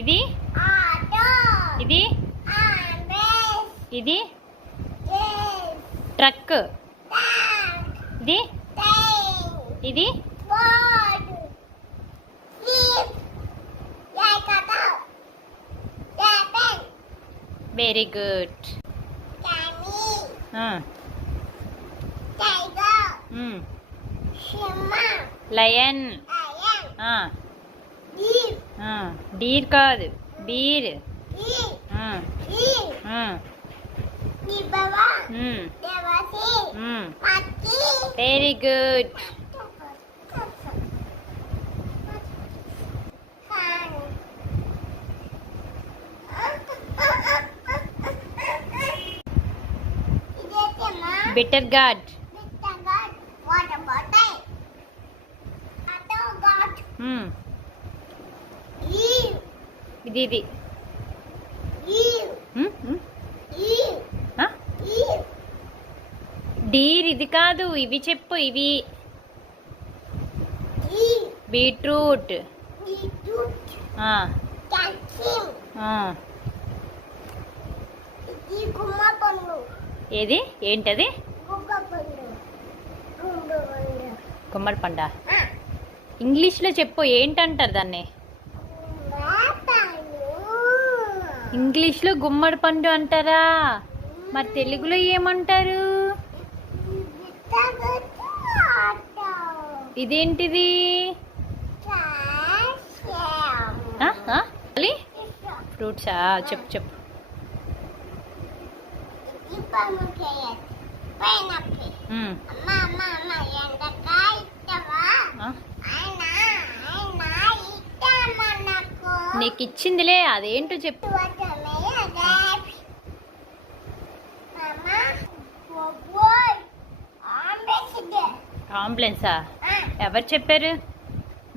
ఇది? ఇది? ఇది? ట్రక్. ఇది? ఇది? వెరీ గుడ్ లయన్ డీర్ కాదు బీర్ వెరీ గుడ్ బిటర్ గాడ్ Water bottle. Auto got Eve. ఇది ఇది. డీర్ ఇది కాదు ఇవి చెప్పు ఇవి. బీట్రూట్. ఏది? ఏంటది? గుమ్మడి పండ. ఇంగ్లీష్లో చెప్పు ఏంటంటారు దాన్ని? ఇంగ్లీష్లో గుమ్మడి పండు అంటారా? మరి తెలుగులో ఏమంటారు? ఇదేంటిది? ఫ్రూట్సా? చెప్పు చెప్పు. నీకు ఇచ్చిందిలే అదేంటో చెప్పు. అంబులెన్సా? ఎవరు చెప్పారు?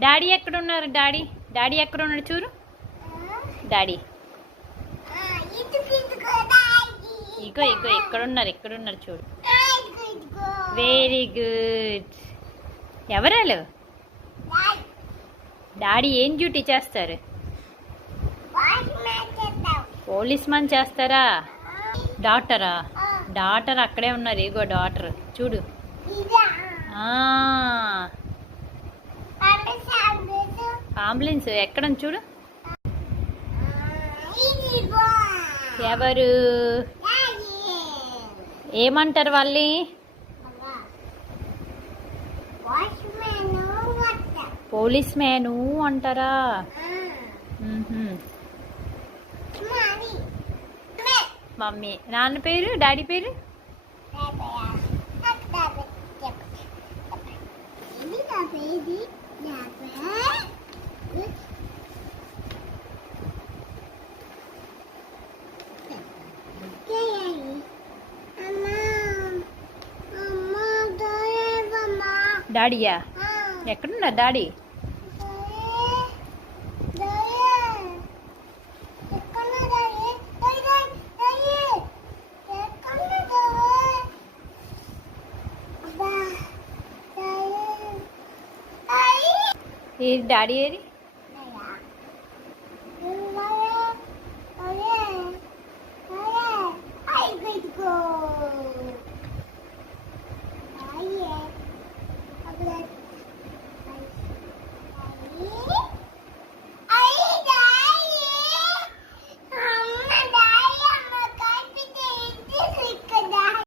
డాడీ ఎక్కడున్నారు డాడీ? డాడీ ఎక్కడ ఉన్నాడు చూడు. డాడీ. ఇగో ఇగో ఎక్కడున్నారు ఎక్కడున్నారు చూడు. Very good. ఎవరాలు? డాడీ ఏం డ్యూటీ చేస్తారు? పోలీస్ మ్యాన్ చేస్తారా? డాక్టరా? డాక్టర్ అక్కడే ఉన్నారు ఇగో డాక్టర్. చూడు. అంబులెన్స్ ఎక్కడ చూడు. ఇదిగో ఎవరు? ఏమంటారు వాళ్ళని? వస్తా పోలీస్ మ్యాను అంటారా. మరి మమ్మీ. నాన్న పేరు? డాడీ పేరు? డాడీయా ఎక్కడున్నా డాడీ ఏ డాడీ ఏది Go.